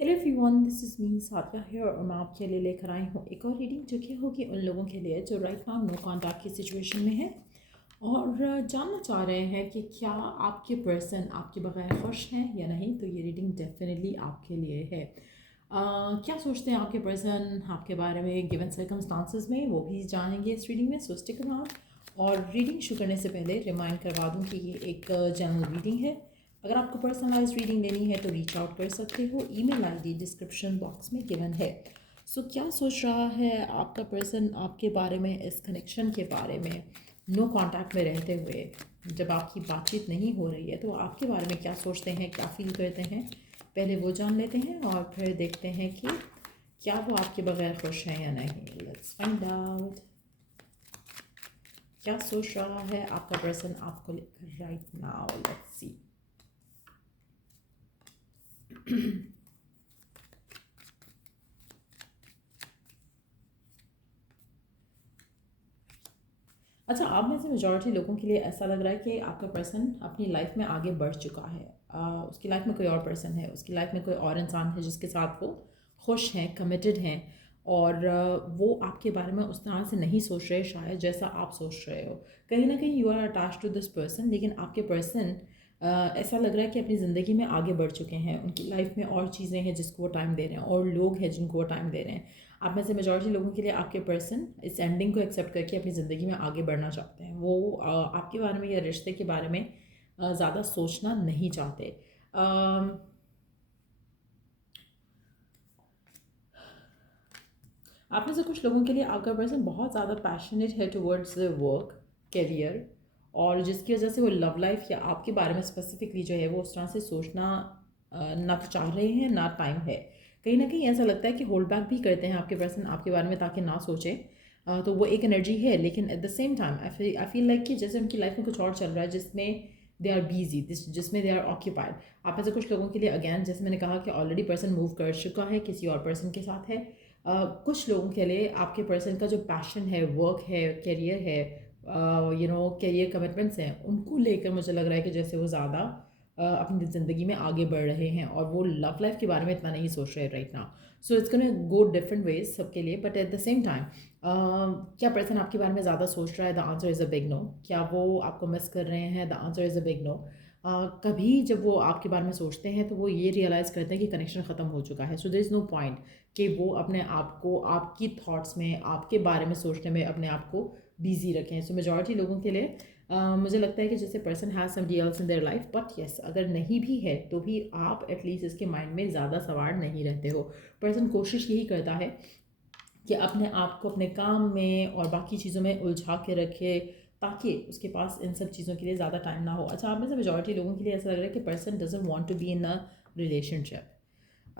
Hello everyone, this is me Sadia here और मैं आपके लिए लेकर आई हूँ एक और रीडिंग जो कि होगी उन लोगों के लिए जो राइट नाउ नो कॉन्टैक्ट की सिचुएशन में है और जानना चाह रहे हैं कि क्या आपके पर्सन आपके बगैर खुश हैं या नहीं। तो ये रीडिंग डेफिनेटली आपके लिए है। क्या सोचते हैं आपके पर्सन आपके बारे में गिवन सर्कमस्टांसिस में, वो भी जानेंगे इस रीडिंग में। सो स्टिक अराउंड। और रीडिंग शुरू करने से पहले रिमाइंड करवा दूँ कि ये एक जनरल रीडिंग है। अगर आपको पर्सनलाइज रीडिंग लेनी है तो रीच आउट कर सकते हो। ईमेल आईडी डिस्क्रिप्शन बॉक्स में गिवन है। सो क्या सोच रहा है आपका पर्सन आपके बारे में, इस कनेक्शन के बारे में, नो कांटेक्ट में रहते हुए, जब आपकी बातचीत नहीं हो रही है तो आपके बारे में क्या सोचते हैं, क्या फील करते हैं, पहले वो जान लेते हैं और फिर देखते हैं कि क्या वो आपके बगैर खुश हैं या नहीं। Let's find out. क्या सोच रहा है आपका पर्सन आपको लेकर राइट नाउ। Let's see. अच्छा, आप में से मेजॉरिटी लोगों के लिए ऐसा लग रहा है कि आपका पर्सन अपनी लाइफ में आगे बढ़ चुका है। उसकी लाइफ में कोई और पर्सन है, उसकी लाइफ में कोई और इंसान है जिसके साथ वो खुश हैं, कमिटेड हैं और वो आपके बारे में उस तरह से नहीं सोच रहे शायद जैसा आप सोच रहे हो। कहीं ना कहीं you are attach to this person, लेकिन आपके पर्सन ऐसा लग रहा है कि अपनी ज़िंदगी में आगे बढ़ चुके हैं। उनकी लाइफ में और चीज़ें हैं जिसको वो टाइम दे रहे हैं और लोग हैं जिनको वो टाइम दे रहे हैं। आप में से मेजॉरिटी लोगों के लिए आपके पर्सन इस एंडिंग को एक्सेप्ट करके अपनी ज़िंदगी में आगे बढ़ना चाहते हैं। वो आपके बारे में या रिश्ते के बारे में ज़्यादा सोचना नहीं चाहते। आप में से कुछ लोगों के लिए आपका पर्सन बहुत ज़्यादा पैशनेट है टुवर्ड्स वर्क, करियर, और जिसकी वजह से वो लव लाइफ या आपके बारे में स्पेसिफिकली जो है वो उस तरह से सोचना ना तो चाह रहे हैं ना टाइम है। कहीं ना कहीं ऐसा लगता है कि होल्ड बैक भी करते हैं आपके पर्सन आपके बारे में ताकि ना सोचें। तो वो एक एनर्जी है, लेकिन eight the same time I feel like कि जैसे उनकी लाइफ में कुछ और चल रहा है जिसमें दे आर बिजी, जिसमें दे आर ऑक्यूपाइड। आप में से कुछ लोगों के लिए अगैन जैसे मैंने कहा कि ऑलरेडी पर्सन मूव कर चुका है, किसी और पर्सन के साथ है। कुछ लोगों के लिए आपके पर्सन का जो पैशन है, वर्क है, करियर है, करियर कमिटमेंट्स हैं, उनको लेकर मुझे लग रहा है कि जैसे वो ज़्यादा अपनी ज़िंदगी में आगे बढ़ रहे हैं और वो लव लाइफ के बारे में इतना नहीं सोच रहे right now. So it's gonna go different ways सबके लिए, but at the same time क्या पर्सन आपके बारे में ज़्यादा सोच रहा है? The answer is a big no. क्या वो आपको मिस कर रहे हैं? The answer is a big no. कभी जब वो आपके बारे में सोचते हैं तो वो ये रियलाइज़ करते हैं कि कनेक्शन ख़त्म हो चुका है। So there is no point कि वो अपने आप को आपकी थॉट्स में, आपके बारे में सोचने में अपने आप को बिजी रखें। सो मेजॉरिटी लोगों के लिए मुझे लगता है कि जैसे person has somebody else in their life, but yes अगर नहीं भी है तो भी आप एटलीस्ट इसके माइंड में ज़्यादा सवार नहीं रहते हो। पर्सन कोशिश यही करता है कि अपने आप को अपने काम में और बाकी चीज़ों में उलझा के रखे ताकि उसके पास इन सब चीज़ों के लिए ज़्यादा टाइम ना हो। अच्छा, आप में से मेजॉरिटी लोगों के लिए ऐसा लग रहा है कि person doesn't want to be in a relationship.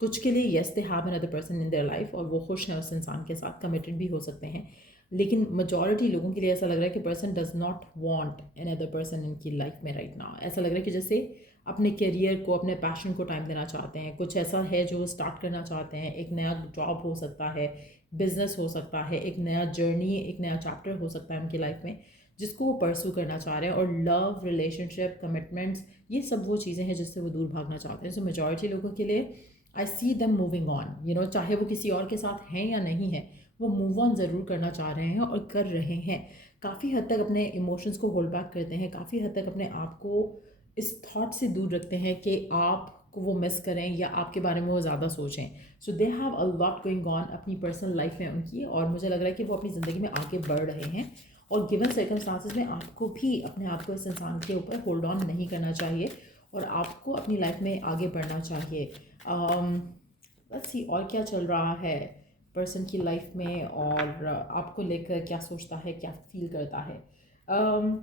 कुछ के लिए yes they have another person in their life और वो खुश हैं उस इंसान के साथ, कमिटेड भी हो सकते हैं। लेकिन मेजॉरिटी लोगों के लिए ऐसा लग रहा है कि person does not want another person इनकी लाइफ में राइट नाउ। ऐसा लग रहा है कि जैसे अपने करियर को, अपने पैशन को टाइम देना चाहते हैं। कुछ ऐसा है जो वो स्टार्ट करना चाहते हैं। एक नया जॉब हो सकता है, बिजनेस हो सकता है, एक नया जर्नी, एक नया चैप्टर हो सकता है उनकी लाइफ में जिसको वो परसू करना चाह रहे हैं। और लव, रिलेशनशिप, कमिटमेंट्स, ये सब वो चीज़ें हैं जिससे वो दूर भागना चाहते हैं। सो मेजॉरिटी लोगों के लिए आई सी दम मूविंग ऑन, चाहे वो किसी और के साथ हैं या नहीं है, वो मूव ऑन ज़रूर करना चाह रहे हैं और कर रहे हैं। काफ़ी हद तक अपने इमोशंस को होल्ड बैक करते हैं, काफ़ी हद तक अपने आप को इस थॉट से दूर रखते हैं कि आपको वो मिस करें या आपके बारे में वो ज़्यादा सोचें। So they have a lot going on अपनी पर्सनल लाइफ में उनकी, और मुझे लग रहा है कि वो अपनी ज़िंदगी में आगे बढ़ रहे हैं। और गिवन सर्कमस्टांसिस में आपको भी अपने आप को इस इंसान के ऊपर होल्ड ऑन नहीं करना चाहिए और आपको अपनी लाइफ में आगे बढ़ना चाहिए। बस सी और क्या चल रहा है पर्सन की लाइफ में और आपको लेकर क्या सोचता है, क्या फील करता है। um,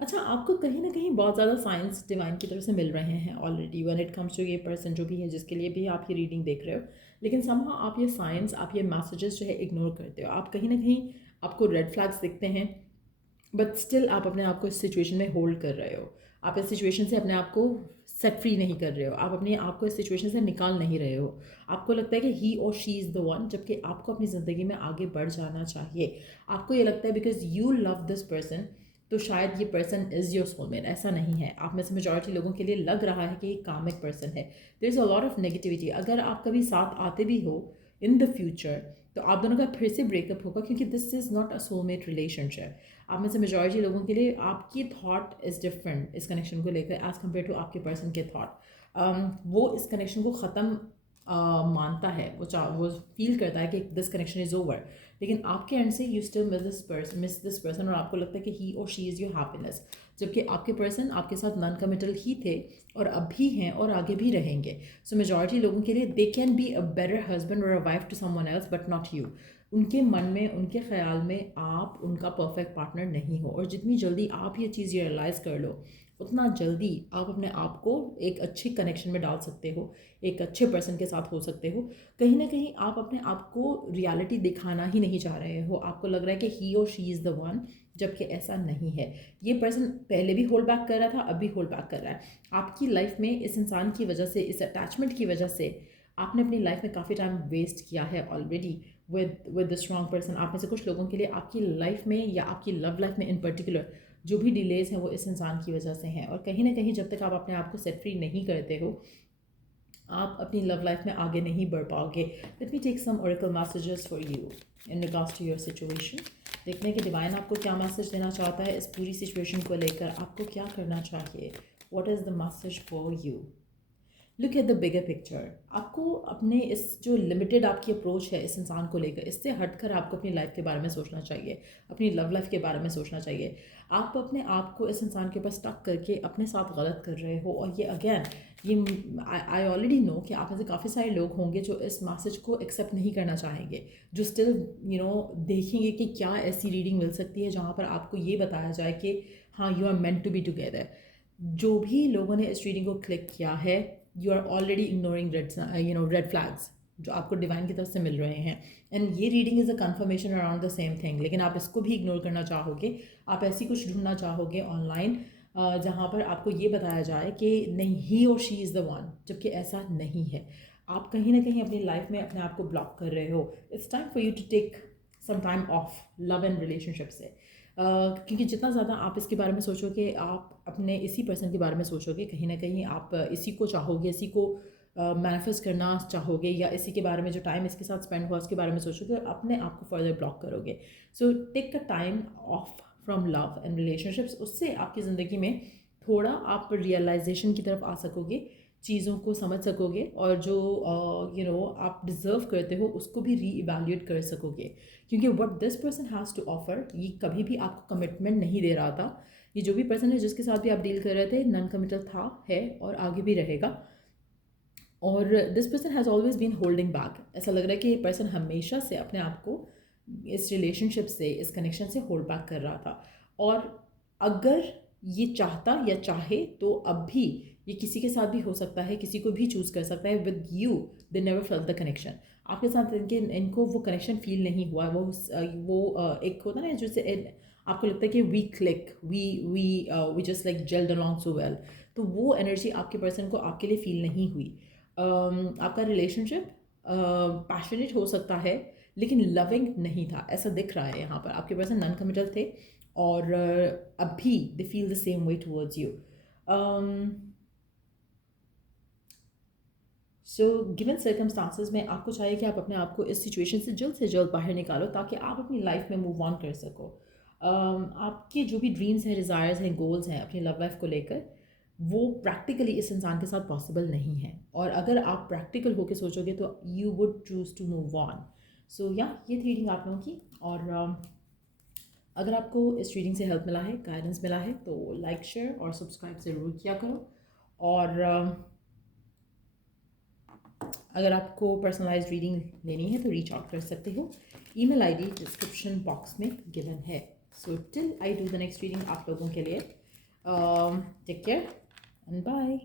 अच्छा, आपको कहीं ना कहीं बहुत ज़्यादा साइंस डिवाइन की तरफ से मिल रहे हैं already when it comes to ये पर्सन जो भी है जिसके लिए भी आप ये रीडिंग देख रहे हो। लेकिन समहाउ आप ये साइंस, आप ये मैसेजेस जो है इग्नोर करते हो। आप कहीं ना कहीं आपको रेड फ्लैग्स दिखते हैं, बट स्टिल आप अपने आप को इस सिचुएशन में होल्ड कर रहे हो। आप इस सिचुएशन से अपने आप को सेट फ्री नहीं कर रहे हो। आप अपने आप को इस सिचुएशन से निकाल नहीं रहे हो। आपको लगता है कि ही और शी इज़ द वन, जबकि आपको अपनी ज़िंदगी में आगे बढ़ जाना चाहिए। आपको ये लगता है because you love this person, तो शायद ये पर्सन इज़ योर सोलमेट। ऐसा नहीं है। आप में से मेजॉरिटी लोगों के लिए लग रहा है कि ये कामिक पर्सन है। There is a lot of negativity. अगर आप कभी साथ आते भी हो इन द फ्यूचर तो आप दोनों का फिर से ब्रेकअप होगा, क्योंकि this is not a soulmate relationship. आप में से मेजॉरिटी लोगों के लिए आपकी थॉट इज़ डिफरेंट इस कनेक्शन को लेकर एज़ कम्पेयर टू आपके पर्सन के थॉट। वो इस कनेक्शन को ख़त्म मानता है, वो फील करता है कि दिस कनेक्शन इज़ ओवर, लेकिन आपके एंड से you still miss this person और आपको लगता है कि ही और शी इज़ योर हैप्पीनेस, जबकि आपके पर्सन आपके साथ नॉन कमिटल ही थे और अब भी हैं और आगे भी रहेंगे। सो मेजॉरिटी लोगों के लिए they can be a better husband or a wife to someone else but not you. उनके मन में, उनके ख्याल में आप उनका परफेक्ट पार्टनर नहीं हो, और जितनी जल्दी आप ये चीज़ रियलाइज़ कर लो उतना जल्दी आप अपने आप को एक अच्छे कनेक्शन में डाल सकते हो, एक अच्छे पर्सन के साथ हो सकते हो। कहीं ना कहीं आप अपने आप को रियलिटी दिखाना ही नहीं चाह रहे हो, आपको लग रहा है कि ही और शी इज़ द वन, जबकि ऐसा नहीं है। ये पर्सन पहले भी होल्ड बैक कर रहा था, अब भी होल्ड बैक कर रहा है। आपकी लाइफ में इस इंसान की वजह से, इस अटैचमेंट की वजह से आपने अपनी लाइफ में काफ़ी टाइम वेस्ट किया है already with the strong person. आप में से कुछ लोगों के लिए आपकी लाइफ में या आपकी लव लाइफ में इन पर्टिकुलर जो भी डिलेज हैं वो इस इंसान की वजह से हैं, और कहीं ना कहीं जब तक आप अपने आप को सेट फ्री नहीं करते हो आप अपनी लव लाइफ में आगे नहीं बढ़ पाओगे। Let me take some oracle messages for you in regards to your situation. देखने के डिवाइन आपको क्या मैसेज देना चाहता है इस पूरी सिचुएशन को लेकर, आपको क्या करना चाहिए। What is the message for you. Look at the bigger picture. आपको अपने इस जो लिमिटेड आपकी अप्रोच है इस इंसान को लेकर, इससे हटकर आपको अपनी लाइफ के बारे में सोचना चाहिए, अपनी लव लाइफ के बारे में सोचना चाहिए। आप अपने आप को इस इंसान के पास स्टक करके अपने साथ गलत कर रहे हो, और ये अगेन ये आई ऑलरेडी नो कि आप में से काफ़ी सारे लोग होंगे जो इस मैसेज को एक्सेप्ट नहीं करना चाहेंगे, जो स्टिल देखेंगे कि क्या ऐसी रीडिंग मिल सकती है जहाँ पर आपको ये बताया जाए कि हाँ you are meant to be together. जो भी लोगों ने इस रीडिंग को क्लिक किया है, you are already ignoring red flags जो आपको डिवाइन की तरफ से मिल रहे हैं, एंड ये reading is a conformation around the same thing. लेकिन आप इसको भी इग्नोर करना चाहोगे, आप ऐसी कुछ ढूंढना चाहोगे ऑनलाइन जहाँ पर आपको ये बताया जाए कि नहीं ही और शी इज़ द वन, जबकि ऐसा नहीं है। आप कहीं ना कहीं अपनी लाइफ में अपने आप को ब्लॉक कर रहे हो। It's time for you to take some time off love and relationship से, क्योंकि जितना ज़्यादा आप इसके बारे में सोचोगे, आप अपने इसी पर्सन के बारे में सोचोगे, कहीं ना कहीं आप इसी को चाहोगे, इसी को मैनिफेस्ट करना चाहोगे, या इसी के बारे में जो टाइम इसके साथ स्पेंड हुआ उसके बारे में सोचोगे और अपने आप को फर्दर ब्लॉक करोगे। So take a time off from love and relationships. उससे आपकी ज़िंदगी में थोड़ा आप रियलाइजेशन की तरफ आ सकोगे, चीज़ों को समझ सकोगे, और जो आप डिज़र्व करते हो उसको भी री इवेल्यूएट कर सकोगे। क्योंकि what this person has to offer, ये कभी भी आपको कमिटमेंट नहीं दे रहा था। ये जो भी पर्सन है जिसके साथ भी आप डील कर रहे थे नॉन कमिटल था, है और आगे भी रहेगा। और this person has always been holding back. ऐसा लग रहा है कि ये पर्सन हमेशा से अपने आप को इस रिलेशनशिप से, इस कनेक्शन से होल्ड बैक कर रहा था, और अगर ये चाहता या चाहे तो अब भी ये किसी के साथ भी हो सकता है, किसी को भी चूज़ कर सकता है। With you they never felt the connection. आपके साथ इनको वो कनेक्शन फील नहीं हुआ। एक होता है ना जैसे आपको लगता है कि we click, we just like gelled along so well, तो वो एनर्जी आपके पर्सन को आपके लिए फील नहीं हुई। आपका रिलेशनशिप पैशनेट हो सकता है लेकिन लविंग नहीं था, ऐसा दिख रहा है यहाँ पर। आपके पर्सन नॉन कमिटल थे और अभी they feel the same way towards you. So given circumstances में आपको चाहिए कि आप अपने आप को इस सिचुएशन से जल्द बाहर निकालो, ताकि आप अपनी लाइफ में मूव ऑन कर सको। आपके जो भी ड्रीम्स हैं, डिज़ायर्स हैं, गोल्स हैं अपनी लव लाइफ को लेकर, वो प्रैक्टिकली इस इंसान के साथ पॉसिबल नहीं है। और अगर आप प्रैक्टिकल होकर सोचोगे तो you would choose to move on. So या ये थी रीडिंग आप लोगों की। और अगर आपको इस रीडिंग से हेल्प मिला है, गाइडेंस मिला है, तो लाइक, शेयर और सब्सक्राइब ज़रूर किया करो। और अगर आपको पर्सनलाइज्ड रीडिंग लेनी है तो रीच आउट कर सकते हो। ईमेल आईडी डिस्क्रिप्शन बॉक्स में गिवन है। So till I do the next reading आप लोगों के लिए, टेक केयर एंड बाय।